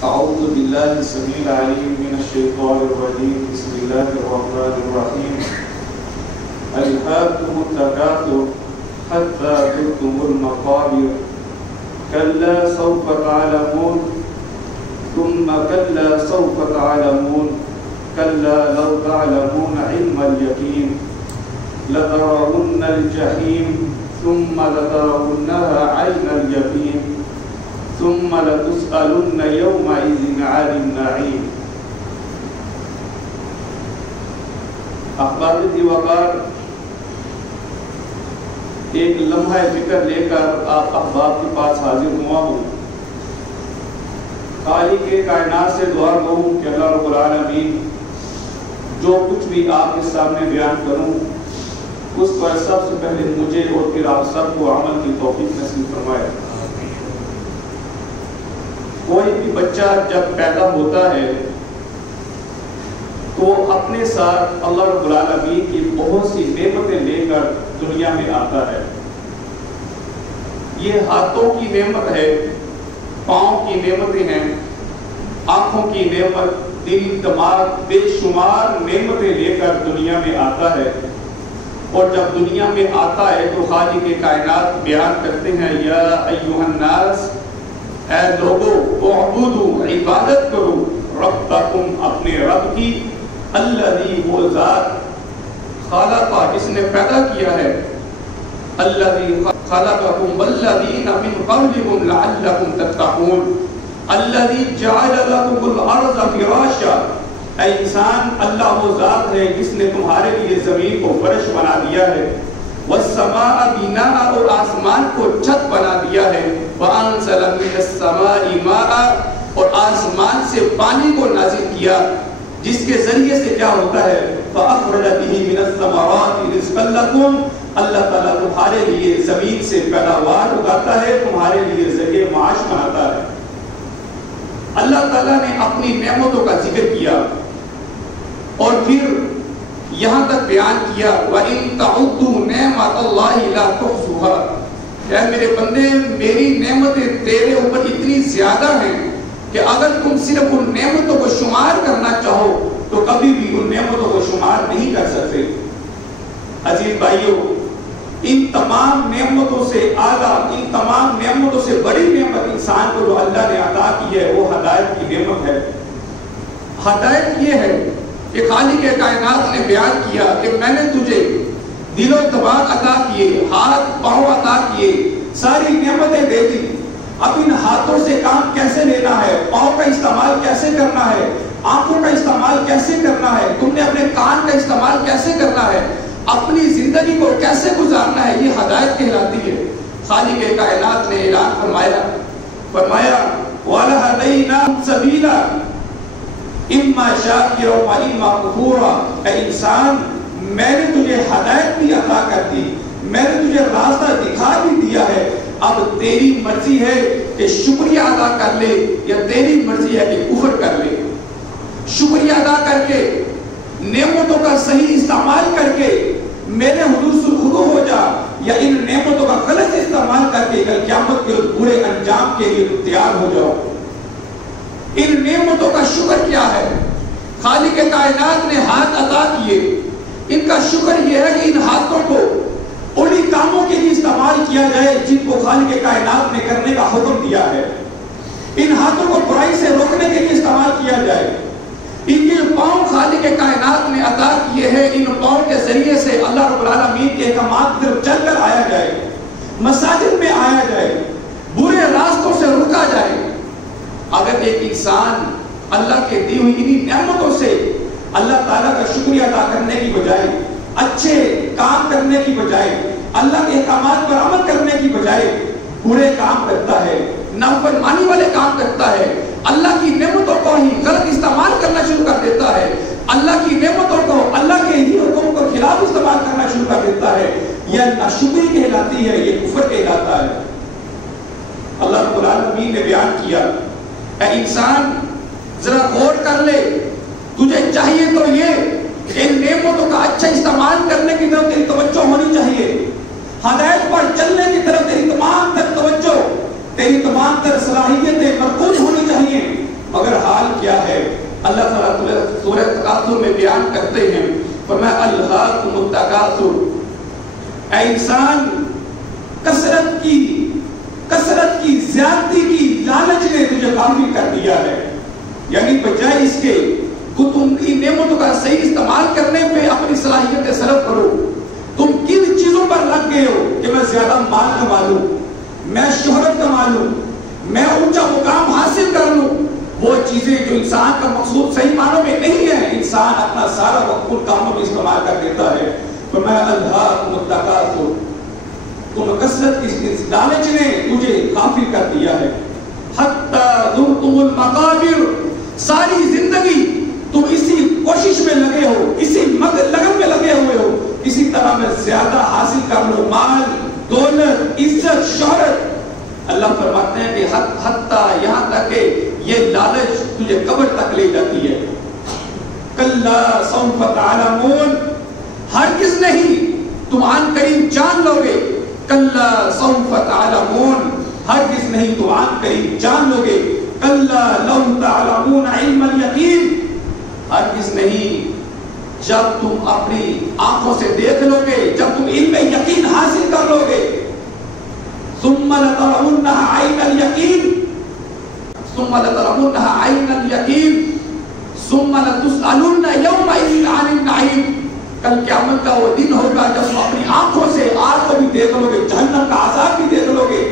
أعوذ بالله السميع العليم من الشيطان الرجيم. بسم الله الرحمن الرحيم. ألهاكم التكاثر حتى زرتم المقابر كلا سوف تعلمون ثم كلا سوف تعلمون كلا لو تعلمون علم اليقين لترون الجحيم ثم لترونها عين اليقين ثم لتسألن يومئذ عن النعيم. احباب وقار، ایک لمحہ فکر لے کر آپ احباب کے پاس حاضر ہوا ہوں. خالق کے کائنات سے دعا کروں کہ اللہ رب العالمین جو کچھ بھی آپ کے سامنے بیان کروں اس پر سب سے پہلے مجھے اور پھر آپ سب کو عمل کی توفیق نصیب فرمائے. کوئی بھی بچہ جب پیدا ہوتا ہے تو اپنے ساتھ اللہ رب العالمین کی بہت سی نعمتیں لے کر دنیا میں آتا ہے. یہ ہاتھوں کی نعمت ہے، پاؤں کی نعمتیں ہیں، آنکھوں کی نعمت، دل، دماغ، بے شمار نعمتیں لے کر دنیا میں آتا ہے. اور جب دنیا میں آتا ہے تو خالق کائنات بیان کرتے ہیں یا ایھا الناس، اے لوگو اعبدوا، عبادت کرو، ربکم، اپنے رب کی، الذی، وہ ذات، خالق، جس نے پیدا کیا ہے، الذی خلقکم والذین من قبلکم لعلکم تتقون، الذی جعل لکم الارض فراشا، اے انسان، اللہ وہ ذات ہے جس نے تمہارے لیے زمین کو فرش بنا دیا ہے، والسماء بناء، اور آسمان کو چھت بنا دیا ہے، وانزل من السماء ماء، اور آسمان سے پانی کو نازل کیا جس کے ذریعے سے کیا ہوتا ہے، فاخرج به من الثمرات رزقا لكم، اللہ تعالیٰ تمہارے لیے زمین سے پیداوار اگاتا ہے، تمہارے لیے ذریعہ معاش بناتا ہے. اللہ تعالیٰ نے اپنی نعمتوں کا ذکر کیا اور پھر یہاں تک بیان کیا وَإِن تَعُدُّوا نِعْمَتَ اللَّهِ لَا تُحْصُوهَا، اے میرے بندے، میری نعمتیں تیرے اوپر اتنی زیادہ ہیں کہ اگر تم صرف ان نعمتوں کو شمار کرنا چاہو تو کبھی بھی ان نعمتوں کو شمار نہیں کر سکتے. عزیز بھائیو، ان تمام نعمتوں سے اعلیٰ، ان تمام نعمتوں سے بڑی نعمت انسان کو جو اللہ نے عطا کی ہے وہ ہدایت کی نعمت ہے. ہدایت یہ ہے کہ خالق کائنات نے بیان کیا کہ میں نے تجھے دل و دماغ عطا کیے، ہاتھ پاؤں عطا کیے، ساری نعمتیں دے دی. اب ان ہاتھوں سے کام کیسے لینا ہے، پاؤں کا استعمال کیسے کرنا ہے، آنکھوں کا استعمال کیسے کرنا ہے، تم نے اپنے کان کا استعمال کیسے کرنا ہے، اپنی زندگی کو کیسے گزارنا ہے، یہ ہدایت کہلاتی ہے. خالق کائنات نے اعلان فرمایا وَلَهَدَيْنَاهُمْ سَبِيلًا اِمَّا شَاكِرًا وَإِمَّا كَفُورًا، اے انسان، میں نے تجھے ہدایت بھی عطا کر دی، میں نے تجھے راستہ دکھا بھی دیا ہے. اب تیری مرضی ہے کہ شکریہ ادا کر لے یا تیری مرضی ہے کہ کفر کر لے. شکریہ ادا کر کے، نعمتوں کا صحیح استعمال کر کے میرے حضور سے خضوع ہو جا، یا ان نعمتوں کا غلط استعمال کر کے کل قیامت کے برے انجام کے لیے تیار ہو جاؤ. ان نعمتوں کا شکر کیا ہے؟ خالق کائنات نے ہاتھ عطا کیے، ان کا شکر یہ ہے کہ ان ہاتھوں کو انہی کاموں کے لیے استعمال کیا جائے جن کو خالق کائنات نے کرنے کا حکم دیا ہے. ان ہاتھوں کو برائی سے روکنے کے لیے استعمال کیا جائے. ان کے پاؤں خالق کائنات نے عطا کیے ہیں، ان پاؤں کے ذریعے سے اللہ رب العالمین کے احکامات کی طرف چل کر آیا جائے، مساجد میں آیا جائے، برے راستوں سے رکا جائے. اگر ایک انسان اللہ کے دی ہوئی انہی نعمتوں سے اللہ تعالیٰ کا شکریہ ادا کرنے کی بجائے، اچھے کام کرنے کی بجائے، اللہ کے احکامات پر عمل کرنے کی بجائے برے کام کرتا ہے، نافرمانی والے کام کرتا ہے، اللہ کی نعمتوں کو ہی غلط استعمال کرنا شروع کر دیتا ہے، اللہ کی نعمتوں کو اللہ کے ہی حکم کو خلاف استعمال کرنا شروع کر دیتا ہے، یہ ناشکری کہلاتی ہے، یہ کفر کہلاتا ہے. اللہ رب العالمین نے بیان کیا، اے انسان ذرا غور کر لے، تجھے چاہیے تو یہ ان نعمتوں کا اچھا استعمال کرنے کی طرف تیری توجہ ہونی چاہیے، ہدایت پر چلنے کی طرف تیری تمام تر توجہ، تیری تمام تر صلاحیتیں مرکوز ہونی چاہیے. کرتے ہیں. فرمایا الہاکم التکاثر، اے انسان کثرت کی زیادتی کی لالچ نے تجھے غافل کر دیا ہے. یعنی بجائے اس کے کہ تم ان نعمتوں کا صحیح استعمال کرنے پہ اپنی صلاحیتیں صرف کرو، تم کن چیزوں پر لگ گئے ہو کہ میں زیادہ مال کما لوں، میں شہرت کما لوں، میں اونچا مقام حاصل کر لوں. وہ چیزیں جو انسان کا مقصود صحیح معنوں میں نہیں ہے، انسان اپنا سارا وقت ان کاموں میں استعمال کر دیتا ہے. فرمایا الہاکم التکاثر، تم کثرت کی لالچ نے تجھے غافل کر دیا ہے. حتی زرتم المقابر، ساری زندگی تم اسی کوشش میں لگے ہو، اسی لگن میں لگے ہوئے ہو، اسی طرح میں زیادہ حاصل کر لو، مال، دولت، عزت، شہرت. اللہ فرماتے ہیں کہ حتی یہاں تک کہ یہ لالچ تجھے قبر تک لے جاتی ہے. کلا سوف تعلمون، ہرگز نہیں تم عن قریب جان لو گے. کلا سوف تعلمون، ہرگز نہیں تم عن قریب جان لو گے. کلا لو تعلمون علم الیقین، ہرگز نہیں جب تم اپنی آنکھوں سے دیکھ لو گے، جب تم علم یقین حاصل کر لو گے. ثم لترونها عین الیقین، ثم لترونها عین الیقین ثم لتسألن یومئذ عن النعیم. کل قیامت کا وہ دن ہوگا جب تم اپنی آنکھوں سے آگ کو بھی دیکھ لو گے، جہنم کا عذاب بھی دیکھ لو گے.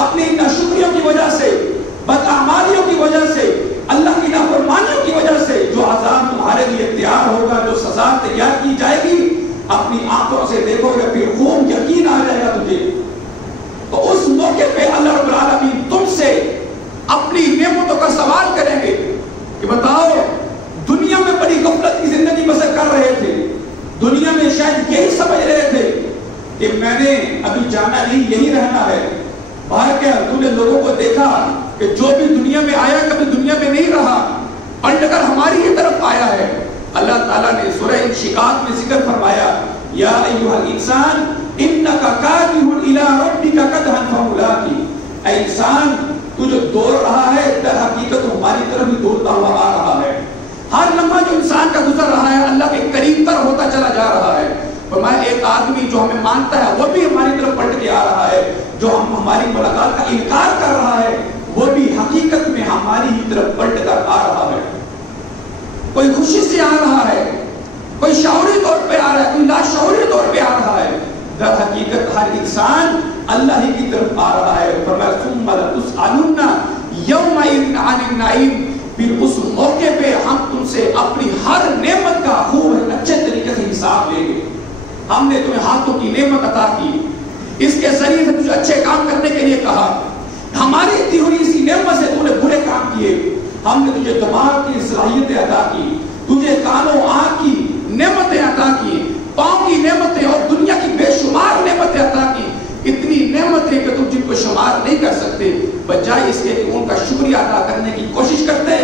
اپنی ناشکریوں کی وجہ سے، بداعمالیوں کی وجہ سے، اللہ کی نافرمانیوں کی وجہ سے جو عذاب تمہارے لیے تیار ہوگا، جو سزا تیار کی جائے گی، اپنی آنکھوں سے دیکھو گے، پھر خوب یقین آ جائے گا تجھے. تو اس موقع پہ اللہ رب العالمین تم سے اپنی نعمتوں کا سوال کریں گے کہ بتاؤ، دنیا میں بڑی غفلت کی زندگی بسر کر رہے تھے، دنیا میں شاید یہی سمجھ رہے تھے کہ میں نے ابھی جانا نہیں، یہی رہنا ہے. باہر کیا تم نے لوگوں کو دیکھا کہ جو بھی دنیا میں آیا کبھی دنیا میں نہیں رہا، پلٹ کر ہماری ہی طرف آیا ہے. اللہ تعالیٰ نے سورہ انشقاق میں ذکر فرمایا، یا ایھا الانسان انک کادح الی ربک کدحا فملاقی. اے انسان، تو جو دوڑ رہا ہے در حقیقت ہماری طرف ہی دوڑتا ہوا آ رہا ہے. ہر لمحہ جو انسان کا گزر رہا ہے اللہ کے قریب تر ہوتا چلا جا رہا ہے. فرمایا ایک آدمی جو ہمیں مانتا ہے وہ بھی ہماری طرف پلٹ کے آ رہا ہے، جو ہماری ملاقات کا انکار کر رہا ہے وہ بھی حقیقت میں ہماری ہی طرف پلٹ کر آ رہا ہے. کوئی خوشی سے آ رہا ہے، کوئی شعوری طور پہ آ رہا ہے، کوئی لاشعوری طور پہ آ رہا ہے. در حقیقت ہر انسان اللہ ہی کی طرف آ رہا ہے. فرمایا ثم لتسألن یومئذ عن النعیم، پھر اس موقع پہ ہم تم سے اپنی ہر نعمت کا خوب اچھے طریقے سے حساب لیں گے. ہم نے تمہیں ہاتھوں کی نعمت عطا کی، اس کے ذریعے سے تجھے اچھے کام کرنے کے لیے کہا، ہماری دی ہوئی اسی نعمت سے تم نے برے کام کیے. ہم نے تجھے دماغ کی صلاحیتیں عطا کی، تجھے کانوں آنکھ کی نعمتیں عطا کی، پاؤں کی نعمتیں اور دنیا کی بے شمار نعمتیں عطا کی. اتنی نعمتیں کہ تم جن کو شمار نہیں کر سکتے، بجائے اس کے کہ ان کا شکریہ ادا کرنے کی کوشش کرتے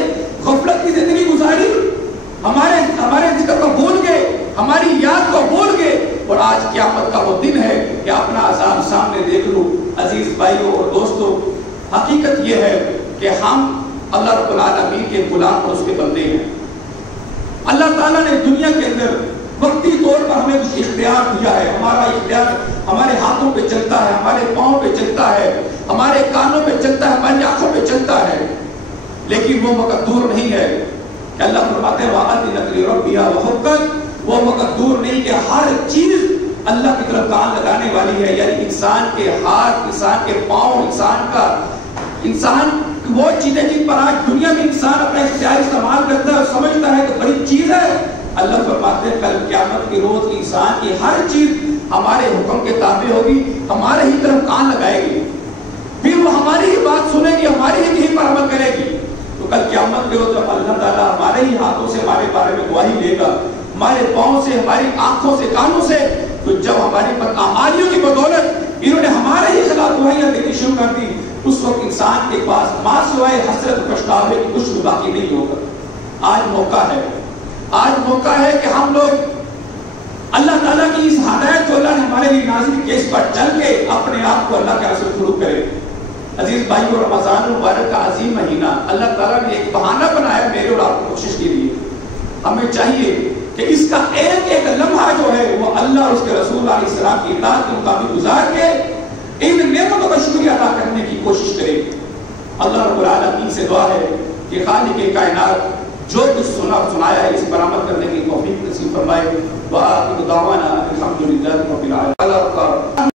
غفلت کی زندگی گزاری، ہمارے ذکر کو بھول گئے، ہماری یاد کو بھول گئے. اور آج قیامت کا وہ دن ہے کہ اپنا عذاب سامنے دیکھ لو. عزیز بھائیوں اور دوستوں، حقیقت یہ ہے کہ ہم اللہ رب العالمین کے غلام اور اس کے بندے ہیں. اللہ تعالیٰ نے دنیا کے اندر وقتی طور پر ہمیں کچھ اختیار دیا ہے. ہمارا اختیار ہمارے ہاتھوں پہ چلتا ہے، ہمارے پاؤں پہ چلتا ہے، ہمارے کانوں پہ چلتا ہے، ہماری آنکھوں پہ چلتا ہے. لیکن وہ وقت دور نہیں ہے کہ اللہ فرماتے ہیں وَأَذِنَتْ لِرَبِّهَا وَحُقَّتْ. وہ وقت دور نہیں کہ ہر چیز اللہ کی طرف کان لگانے والی ہے. یعنی انسان کے ہاتھ، انسان کے پاؤں، انسان وہ چیزیں جن پر آج دنیا میں انسان اپنا اختیار استعمال کرتا ہے اور سمجھتا ہے کہ بڑی چیز ہے. اللہ فرماتے ہیں کل قیامت کے روز انسان کی ہر چیز ہمارے حکم کے تابع ہوگی، ہمارے ہی طرف کان لگائے گی، پھر وہ ہماری ہی بات سنے گی، ہماری ہی پر عمل کرے گی. تو کل قیامت کے روز جب اللہ تعالیٰ ہمارے ہی ہاتھوں سے ہمارے بارے میں گواہی لے گا، ہمارے پاؤں سے، ہماری آنکھوں سے، کانوں سے، تو جب ہماری بدعمالیوں کی بدولت انہوں نے ہمارے ہی خلاف گواہیاں دینی شروع کر دی، اس وقت انسان کے پاس ماں سوائے حسرت پچھتاوے کی کچھ بھی باقی نہیں ہوگا. آج موقع ہے کہ ہم لوگ اللہ تعالیٰ کی اس ہدایت جو اللہ نے ہمارے لیے نازل کی اس پر چل کے اپنے آپ کو اللہ کے رسول شروع کریں. عزیز بھائیو، رمضان المبارک کا عظیم مہینہ اللہ تعالیٰ نے ایک بہانہ بنایا میرے اور آپ کی کوشش کے لیے. ہمیں چاہیے کہ اس کا ایک ایک لمحہ جو ہے وہ اللہ اور اس کے رسول علیہ السلام کی اطاعت کے مطابق گزار کے ان نعمتوں کا شکریہ ادا کرنے کی کوشش کرے. اللہ رب العالمین سے دعا ہے کہ خالق کائنات جو کچھ سنا اور سنایا ہے اس پر عمل کرنے کی توفیق نصیب فرمائے. وآخر دعوانا الحمدللہ رب العالمین.